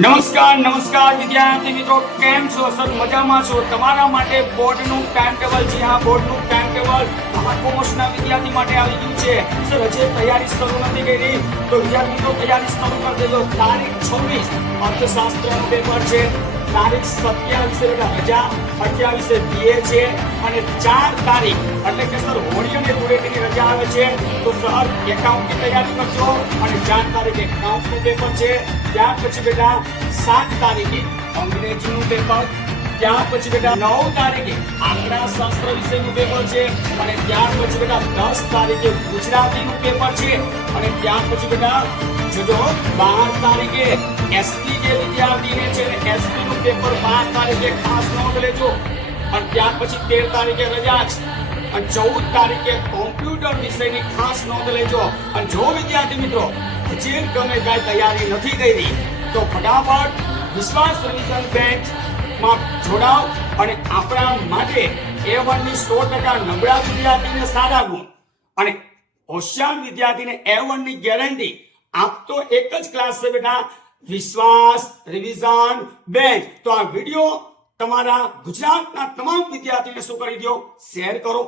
નમસ્કાર વિદ્યાર્થી મિત્રો, કેમ છો સર? મજામાં છો? તમારા માટે બોર્ડનું ટાઈમ ટેબલ, જી હા, બોર્ડનું ટાઈમ ટેબલ કોમર્સના વિદ્યાર્થી માટે આવી ગયું છે. સર હજી તૈયારી શરૂ નથી કરી તો વિદ્યાર્થી મિત્રો તૈયારી શરૂ કરી દેજો. તારીખ 26 અર્થશાસ્ત્રનું પેપર છે, તારીખ 27 રજા, 28 બીએ છે અને 4 તારીખ એટલે કે સર હોળી અને ધૂળેટીની રજા આવે છે તો સર એકાઉન્ટની તૈયારી કરજો અને 4 તારીખે એકાઉન્ટનું પેપર છે. ત્યાર પછી બેટા 7 તારીખે અંગ્રેજીનું પેપર, ત્યાર પછી બેટા 9 તારીખે આંકડા શાસ્ત્ર વિષયનું પેપર છે અને ત્યાર પછી બેટા 10 તારીખે ગુજરાતીનું પેપર છે અને ત્યાર પછી બેટા જોજો 12 તારીખે એસપી જે વિદ્યાર્થીને છે ને એસપી નું પેપર 12 તારીખે ખાસ નોંધ લેજો અને ત્યાર પછી 13 તારીખે રજા છે અને 14 તારીખે કોમ્પ્યુટર વિષયની ખાસ નોંધ લેજો. અને જો વિદ્યાર્થી મિત્રો હજી તમે કાંઈ તૈયારી નથી કરી તો ફટાફટ વિશ્વાસ રિવિઝન બેન્ચ માં જોડાઓ અને આપણા માટે A1 ની 100% નબળા વિદ્યાર્થીને સારા ગુણ અને હોશિયાર વિદ્યાર્થીને A1 ની ગેરંટી આપતો એક જ ક્લાસ છે બેટા, વિશ્વાસ રિવિઝન બેન્ચ. તો આ વિડિયો તમારા ગુજરાતના તમામ વિદ્યાર્થીને શું કરી દો, શેર કરો.